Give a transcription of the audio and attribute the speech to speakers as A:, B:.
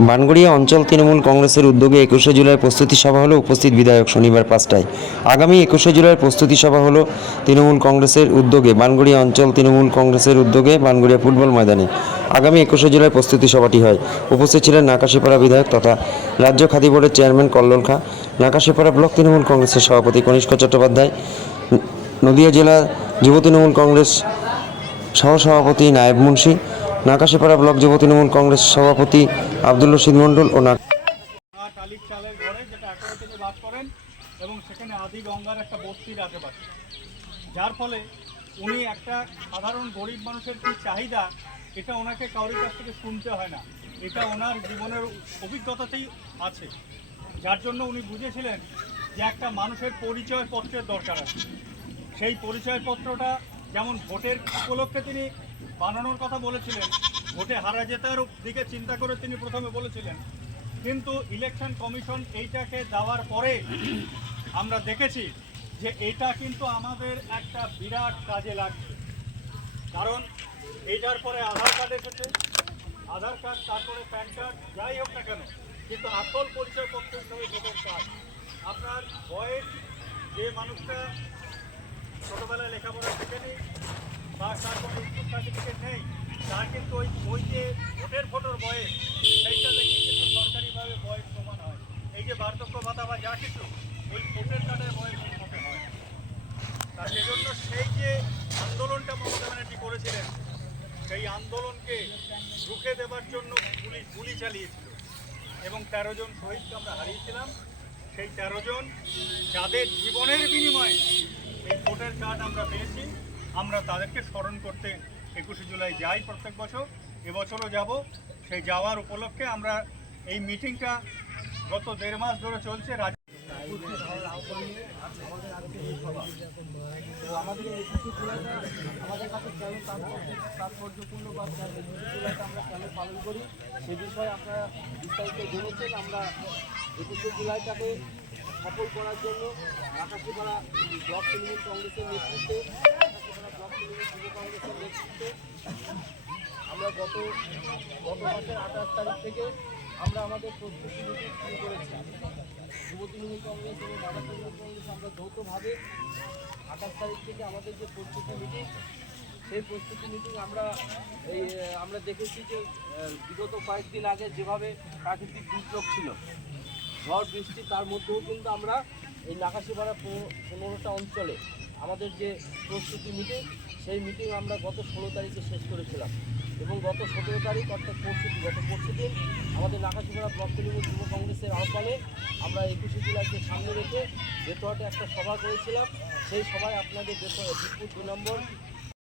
A: বানগড়িয়া অঞ্চল তৃণমূল কংগ্রেসের উদ্যোগে একুশে জুলাই প্রস্তুতি সভা হলো উপস্থিত বিধায়ক শনিবার পাঁচটায়। আগামী একুশে জুলাই প্রস্তুতি সভা হলো তৃণমূল কংগ্রেসের উদ্যোগে, বানগড়িয়া অঞ্চল তৃণমূল কংগ্রেসের উদ্যোগে বানগড়িয়া ফুটবল ময়দানে। আগামী একুশে জুলাই প্রস্তুতি সভাটি হয়। উপস্থিত ছিলেন নাকাশিপাড়া বিধায়ক তথা রাজ্য খাদি বোর্ডের চেয়ারম্যান কল্লোল খাঁ, নাকাশিপাড়া ব্লক তৃণমূল কংগ্রেসের সভাপতি কনিষ্ক চট্টোপাধ্যায় নদিয়া জেলা যুব তৃণমূল কংগ্রেস সহসভাপতি নায়েব মুন্সি নাকাশিপাড়া ব্লক যুব তৃণমূল কংগ্রেস সভাপতি আব্দুল রশিদ মণ্ডল ও না
B: চালের ঘরে যেটা এখনও তিনি বাস করেন, এবং সেখানে আদি গঙ্গার একটা বস্তির আশেপাশে। যার ফলে উনি একটা সাধারণ গরিব মানুষের কি চাহিদা, এটা ওনাকে কারোর কাছ থেকে শুনতে হয় না। এটা ওনার জীবনের অভিজ্ঞতাতেই আছে। যার জন্য উনি বুঝেছিলেন যে একটা মানুষের পরিচয় পত্রের দরকার আছে। সেই পরিচয়পত্রটা যেমন ভোটের উপলক্ষে তিনি বানানোর কথা বলেছিলেন। ভোটে হারা জেতার দিকে চিন্তা করে তিনি প্রথমে বলেছিলেন। কিন্তু ইলেকশন কমিশন এইটাকে দেওয়ার পরে আমরা দেখেছি যে এটা কিন্তু আমাদের একটা বিরাট কাজে লাগছে। কারণ এইটার পরে আধার কার্ড এসেছে। আধার কার্ড, তারপরে প্যান কার্ড, যাই হোক না কেন, কিন্তু আসল পরিচয়পত্র হিসেবে ভোটার কার্ড। আপনার বয়স, যে মানুষটা ছোটবেলায় লেখাপড়া শেখেনি বা তার কোনো স্কুল সার্টিফিকেট নেই তার ওই ওই যে ভোটের ফটোর বয়স, সেইটা দেখে কিন্তু সরকারিভাবে বয়স প্রমাণ হয়। এই যে বার্ধক্য ভাতা বা যা কিছু, ওই ভোটের কার্ডের বয়স অনুসারে হয়। তার সেজন্য সেই যে আন্দোলনটা মমতা করেছিলেন, সেই আন্দোলনকে রুখে দেওয়ার জন্য গুলি চালিয়েছিল। এবং তেরো জন শহীদকে আমরা হারিয়েছিলাম। সেই তেরো জন যাদের জীবনের বিনিময়ে এই ভোটার কার্ড আমরা পেয়েছি আমরা তাদেরকে স্মরণ করতে একুশে জুলাই যাই প্রত্যেক বছর। এবছরও যাব। সেই যাওয়ার উপলক্ষে আমরা এই মিটিংটা গত দেড় মাস ধরে চলছে। রাজ্য
C: তো আমাদের আমাদের কাছে তাৎপর্যপূর্ণ পালন করি সে বিষয়ে আমরা একুশে সফল করার জন্য ব্লক তৃণমূল কংগ্রেসের নেতৃত্বে আমরা গত গত মাসের আঠাশ তারিখ থেকে আমরা আমাদের প্রস্তুতি মিটিং শুরু করেছি। যুব তৃণমূল কংগ্রেস এবং মাদা তৃণমূল কংগ্রেস আমরা যৌথভাবে আঠাশ তারিখ থেকে আমাদের যে প্রস্তুতি মিটিং সেই প্রস্তুতি মিটিং আমরা এই, আমরা দেখেছি যে বিগত কয়েকদিন আগে যেভাবে প্রাকৃতিক দুর্যোগ ছিল, ঝড় বৃষ্টি তার মধ্যেও কিন্তু আমরা এই নাকাশিপাড়া পনেরো- পনেরোটা অঞ্চলে আমাদের যে প্রস্তুতি মিটিং, সেই মিটিং আমরা গত ষোলো তারিখে শেষ করেছিলাম। এবং গত সতেরো তারিখ অর্থাৎ পরশু গত পরশু দিন আমাদের নাকাশিপাড়া ব্লক তৃণমূল যুব কংগ্রেসের আহ্বানে আমরা একুশে জুলাইকে সামনে রেখে বেতোয়াটে একটা সভা করেছিলাম। সেই সভায় আপনাদের বেতোয়া বিপুর দু নম্বর